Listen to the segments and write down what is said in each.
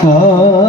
Oh.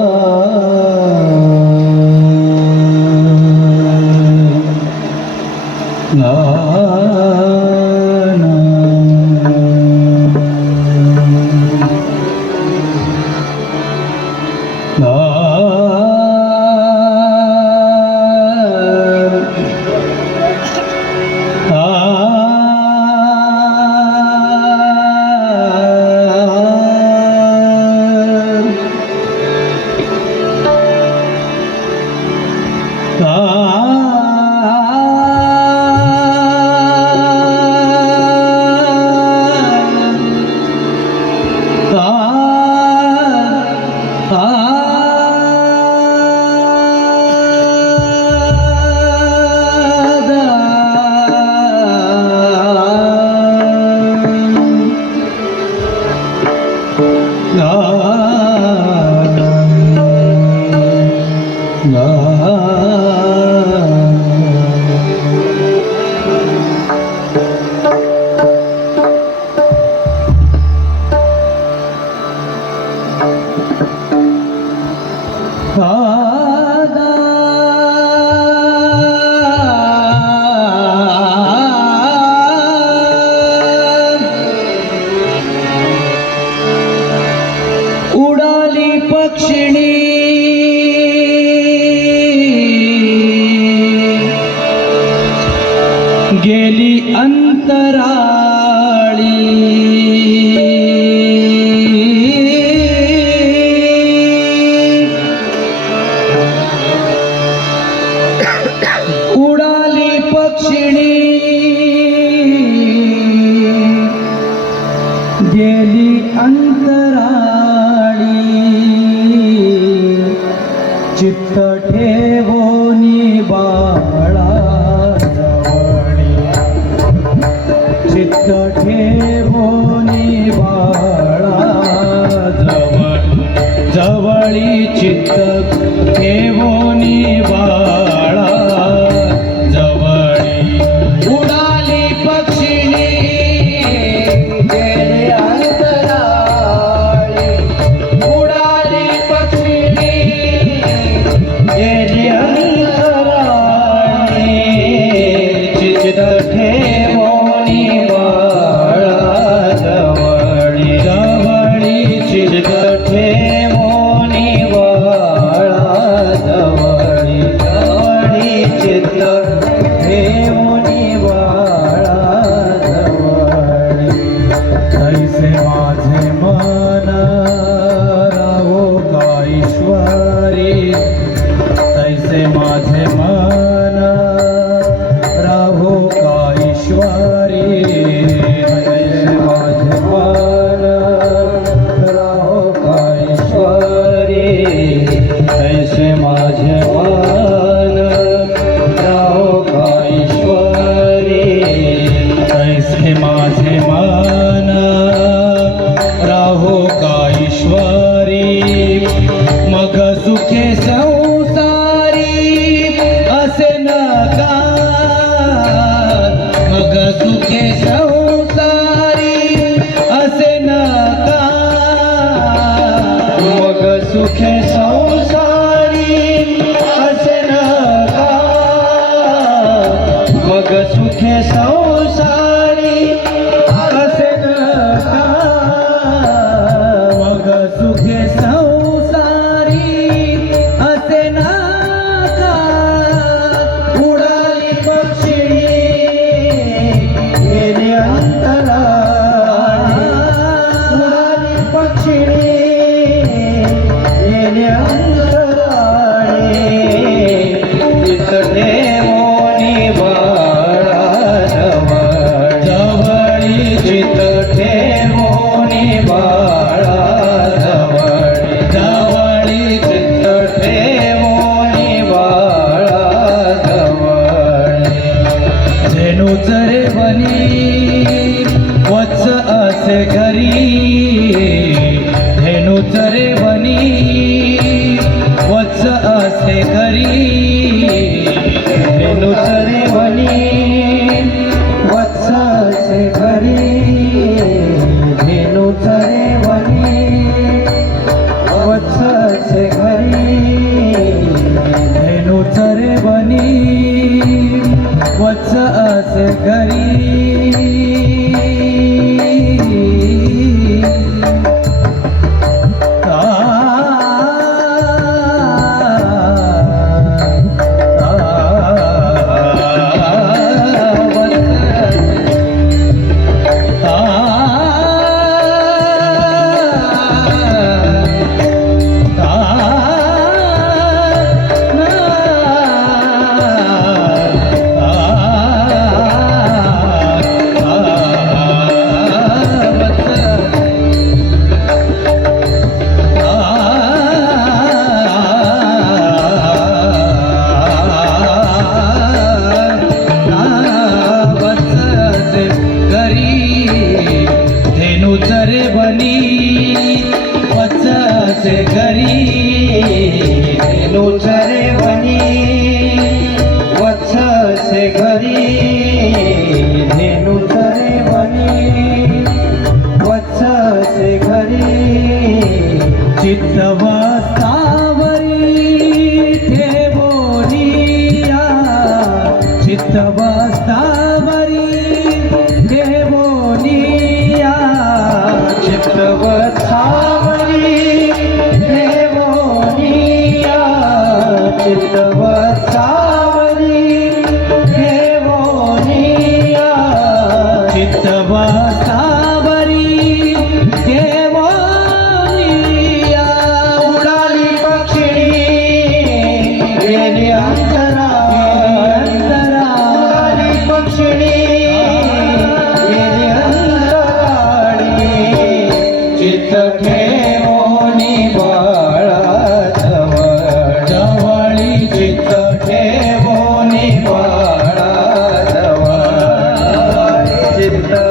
पक्षिणी चित्त ठेवोनी माझे माझे मा செத்த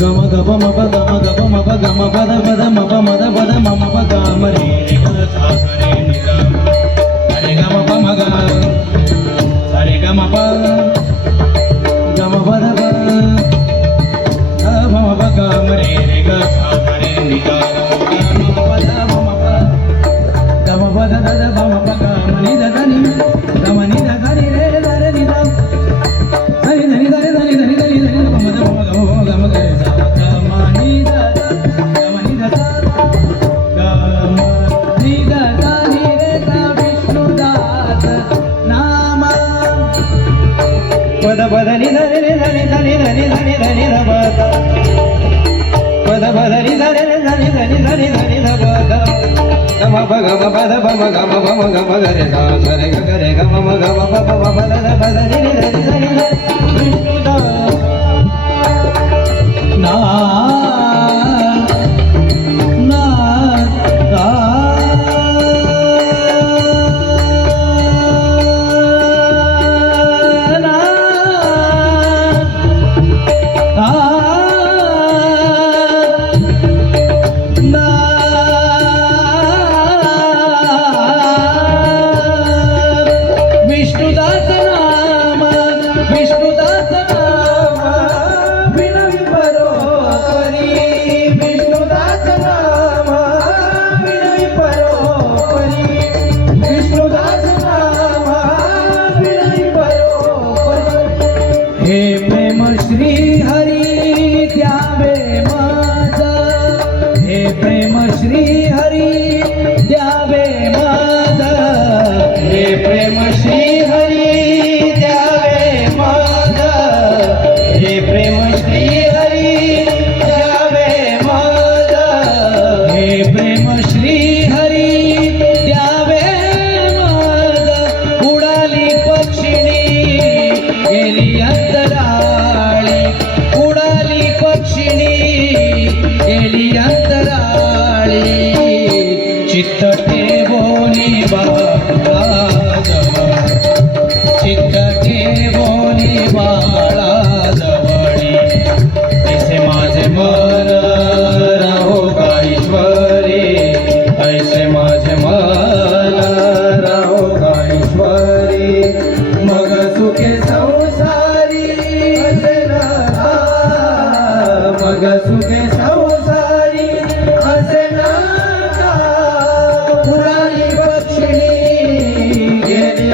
గమ గమ గమ గమ గమ గమ గమ గమ గమ గమ గమ గమ గమ da da da gama ba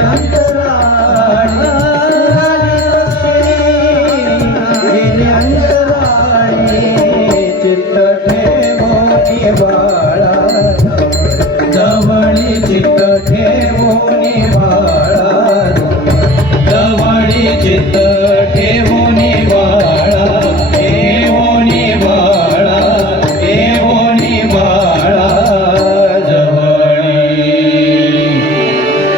I'm